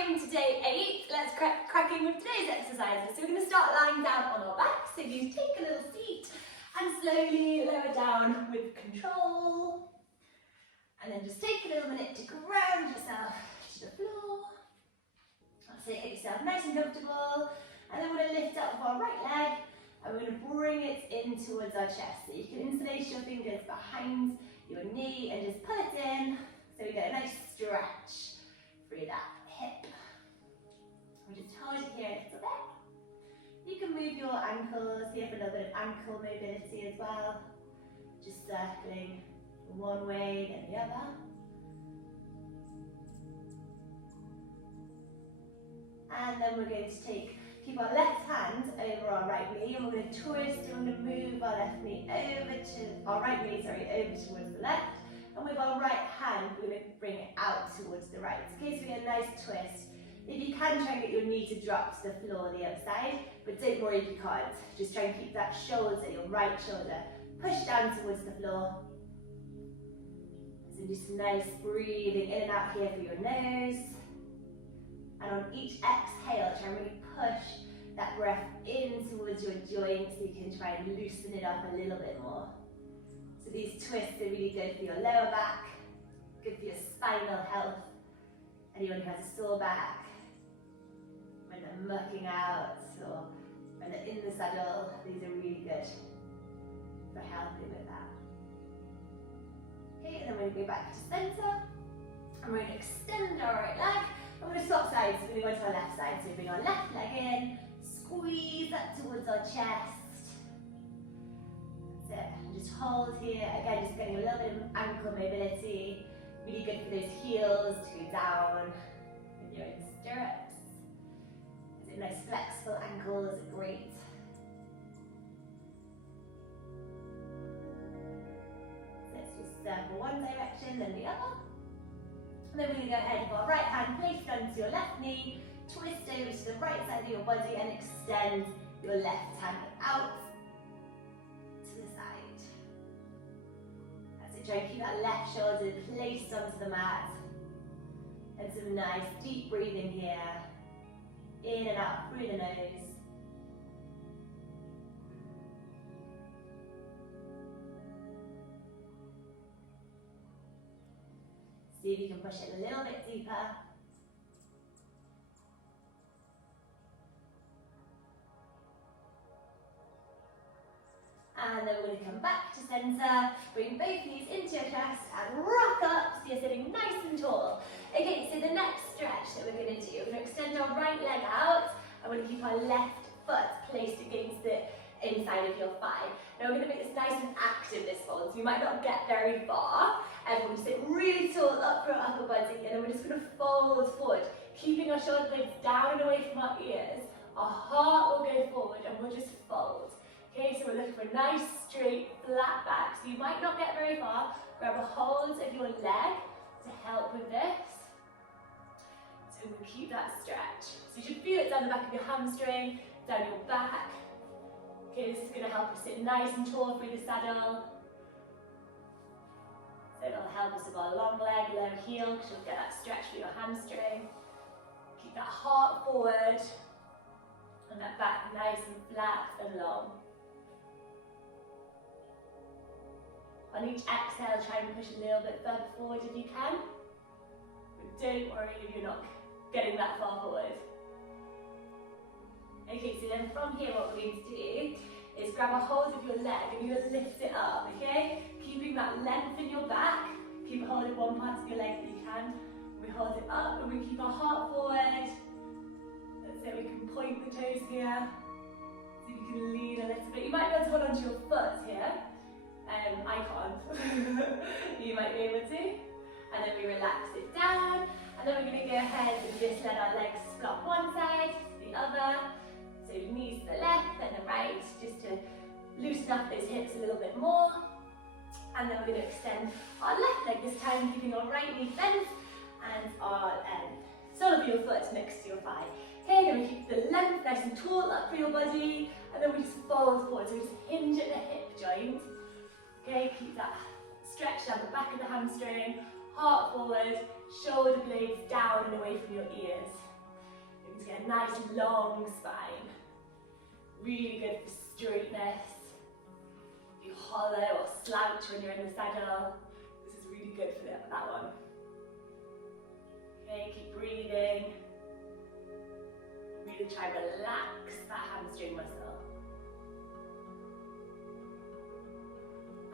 welcome to day 8. Let's crack in with today's exercises. So we're going to start lying down on our back. So you take a little seat and slowly lower down with control. And then just take a little minute to ground yourself to the floor. That's it, get yourself nice and comfortable. And then we're going to lift up our right leg and we're going to bring it in towards our chest. So you can interlace your fingers behind your knee and just pull it in. So we get a nice stretch through that hip. We just hold it here a little bit. You can move your ankles here for a little bit of ankle mobility as well. Just circling one way then the other. And then we're going to keep our left hand over our right knee and we're going to twist and we're going to move our left knee over to, our right knee, sorry, over towards the left. And with our right hand, we're going to bring it out towards the right. Okay, so we get a nice twist. If you can, try and get your knee to drop to the floor the other side, but don't worry if you can't. Just try and keep that shoulder, your right shoulder, pushed down towards the floor. So just nice breathing in and out here through your nose. And on each exhale, try and really push that breath in towards your joints so you can try and loosen it up a little bit more. So these twists are really good for your lower back, good for your spinal health. Anyone who has a sore back, when they're mucking out or when they're in the saddle, these are really good for helping with that. Okay, and then we're going to go back to center. And we're going to extend our right leg. And we're going to swap sides, so we're going to go to our left side. So we bring our left leg in, squeeze up towards our chest. And just hold here, again just getting a little bit of ankle mobility, really good for those heels to go down when you're in stirrups. Is it nice flexible ankles, great. So let's just circle one direction then the other. And then we're going to go ahead with our right hand, place it onto your left knee, twist over to the right side of your body and extend your left hand out. Try and keep that left shoulder placed onto the mat. And some nice deep breathing here. In and out through the nose. See if you can push it a little bit deeper. And then we're going to come back to center, bring both knees into your chest and rock up so you're sitting nice and tall. Okay, so the next stretch that we're going to do, we're going to extend our right leg out and we're going to keep our left foot placed against the inside of your thigh. Now we're going to make this nice and active, this fold, so you might not get very far. And we're going to sit really tall up through our upper body and then we're just going to fold forward, keeping our shoulder blades down and away from our ears. Our heart will go forward and we'll just fold. Okay, so we're looking for a nice, straight, flat back. So you might not get very far. Grab a hold of your leg to help with this. So we'll keep that stretch. So you should feel it down the back of your hamstring, down your back. Okay, this is going to help us sit nice and tall through the saddle. So it'll help us with our long leg, low heel, because you'll get that stretch through your hamstring. Keep that heart forward. And that back nice and flat and long. On each exhale, try and push a little bit further forward if you can. But don't worry if you're not getting that far forward. Okay, so then from here what we're going to do is grab a hold of your leg and you're going to lift it up, okay? Keeping that length in your back. Keep a hold of one part of your leg that you can. We hold it up and we keep our heart forward. So we can point the toes here. So you can lean a little bit. You might be able to hold onto your foot here. I can't. You might be able to. And then we relax it down. And then we're going to go ahead and just let our legs flop one side to the other. So knees to the left and the right, just to loosen up those hips a little bit more. And then we're going to extend our left leg this time, keeping our right knee bent and our sole of your foot next to your thigh. Okay, then we keep the length nice and tall up through your body, and then we just fold forward, so we just hinge at the hip joint. Okay, keep that stretch down the back of the hamstring, heart forward, shoulder blades down and away from your ears. To get a nice long spine. Really good for straightness. If you hollow or slouch when you're in the saddle, this is really good for that one. Okay, keep breathing. Really try and relax that hamstring muscle.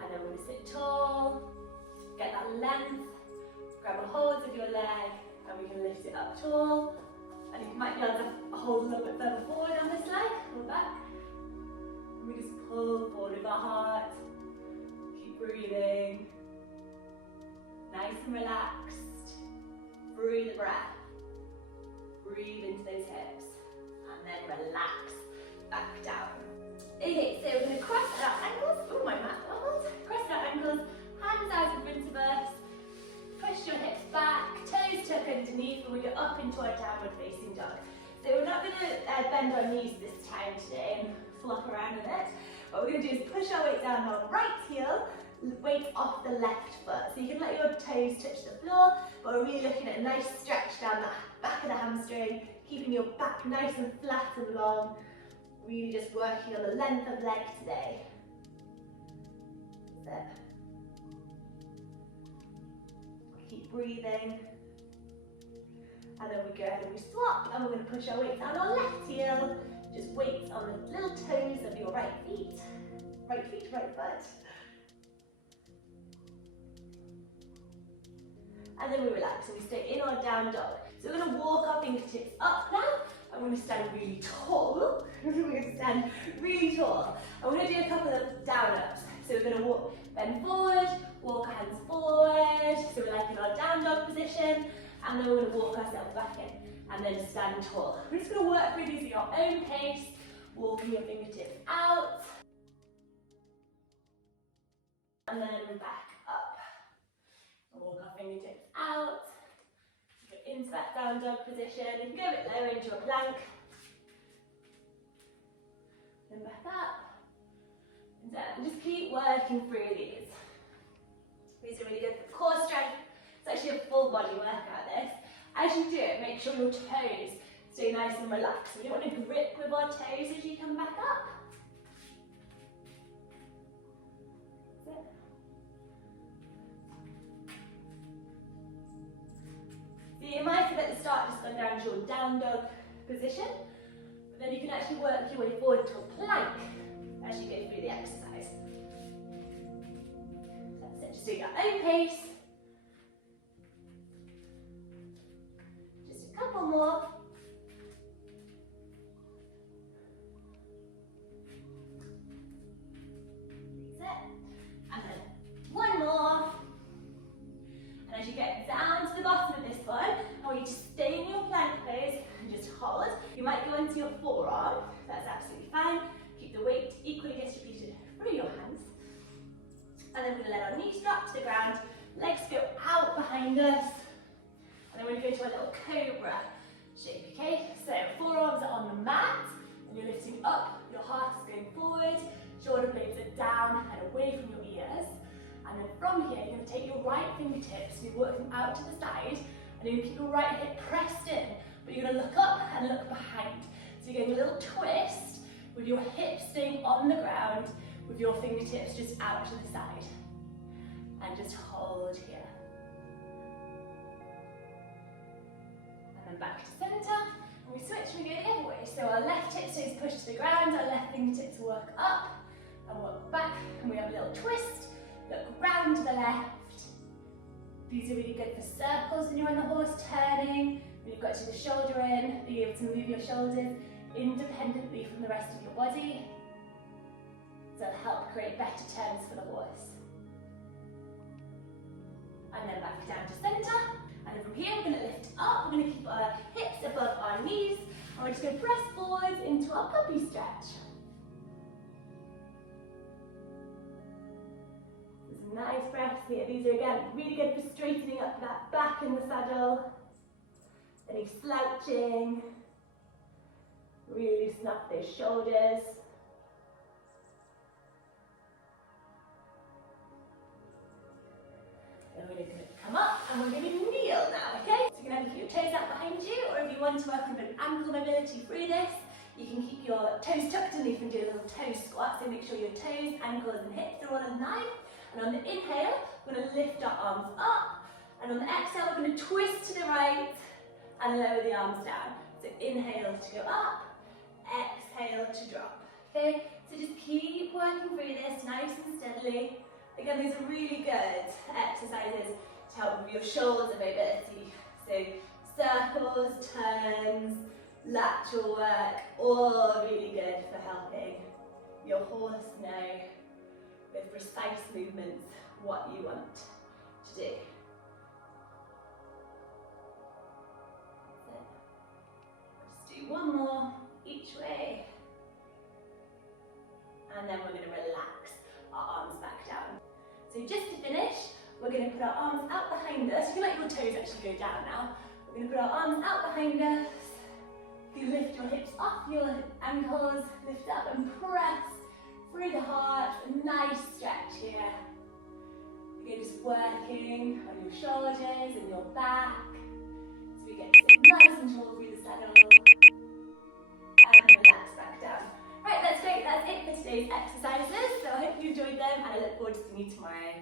And then we're going to sit tall, get that length, grab a hold of your leg, and we can lift it up tall. And you might be able to hold a little bit further forward on this leg, pull back. And we just pull forward with our heart. Keep breathing. Nice and relaxed. Breathe the breath. Breathe into those hips. And then relax back down. Okay, so we're going to cross our ankles. Oh, my mat wobbled. Cross our ankles, hands out in front of us. Push your hips back, toes tuck underneath, and we go up into our downward facing dog. So we're not going to bend our knees this time today and flop around with it. What we're going to do is push our weight down on the right heel, weight off the left foot. So you can let your toes touch the floor, but we're really looking at a nice stretch down the back of the hamstring, keeping your back nice and flat and long. Really just working on the length of leg today. That's it. Keep breathing. And then we go ahead and we swap, and we're going to push our weight down our left heel. Just weight on the little toes of your right feet. Right foot. And then we relax and we stay in our down dog. So we're going to walk our fingertips up now. I'm going to stand really tall. We're going to stand really tall. And we're going to do a couple of down ups. So we're going to bend forward, walk our hands forward. So we're like in our down dog position. And then we're going to walk ourselves back in. And then stand tall. We're just going to work through these at your own pace. Walking your fingertips out. And then back up. And walk our fingertips out. Into that down dog position. You can go a bit lower into a plank. Then back up. And down. And just keep working through these. These are really good for core strength. It's actually a full body workout, this. As you do it, make sure your toes stay nice and relaxed. We don't want to grip with our toes as you come back up. That's it. So you might have at the start just gone down to your down dog position, but then you can actually work your way forward to a plank as you go through the exercise. That's it, just do your own pace. Just a couple more. That's it. And then one more. And as you get down to the bottom of this one, I want you to stay in your plank pose and just hold. You might go into your forearm, that's absolutely fine. Keep the weight equally distributed through your hands. And then we're going to let our knees drop to the ground, legs go out behind us. And then we're going to go to a little cobra shape, okay? So forearms are on the mat, and you're lifting up, your heart is going forward, shoulder blades are down and away from your ears. And then from here, you're going to take your right fingertips, so you work them out to the side, and you're going to keep your right hip pressed in, but you're going to look up and look behind. So you're getting a little twist with your hips staying on the ground, with your fingertips just out to the side. And just hold here. And then back to centre, and we switch and we go the other way. So our left hip stays pushed to the ground, our left fingertips work up, and work back, and we have a little twist. Look round to the left. These are really good for circles when you're on the horse turning, when you've got to the shoulder in, being able to move your shoulders independently from the rest of your body. So it'll help create better turns for the horse. And then back down to centre. And then from here we're going to lift up, we're going to keep our hips above our knees, and we're just going to press forward into our puppy stretch. Nice breaths here. These are again really good for straightening up that back in the saddle. Any slouching. Really loosen up those shoulders. And we're going to come up and we're going to kneel now, okay? So you can either keep your toes out behind you, or if you want to work on a bit of ankle mobility through this, you can keep your toes tucked underneath and do a little toe squat, so make sure your toes, ankles and hips are all in line. And on the inhale, we're going to lift our arms up, and on the exhale, we're going to twist to the right and lower the arms down. So inhale to go up, exhale to drop. Okay, so just keep working through this nice and steadily. Again, these are really good exercises to help with your shoulder mobility. So circles, turns, lateral work, all really good for helping your horse know with precise movements what you want to do. So, let's do one more each way. And then we're going to relax our arms back down. So just to finish, we're going to put our arms out behind us. You can let your toes actually go down now. We're going to put our arms out behind us. You lift your hips off your ankles, lift up and press through the heart. A nice stretch here. You're just working on your shoulders and your back. So we get to sit nice and tall through the saddle. And relax back down. Right, that's great. That's it for today's exercises. So I hope you enjoyed them, and I look forward to seeing you tomorrow.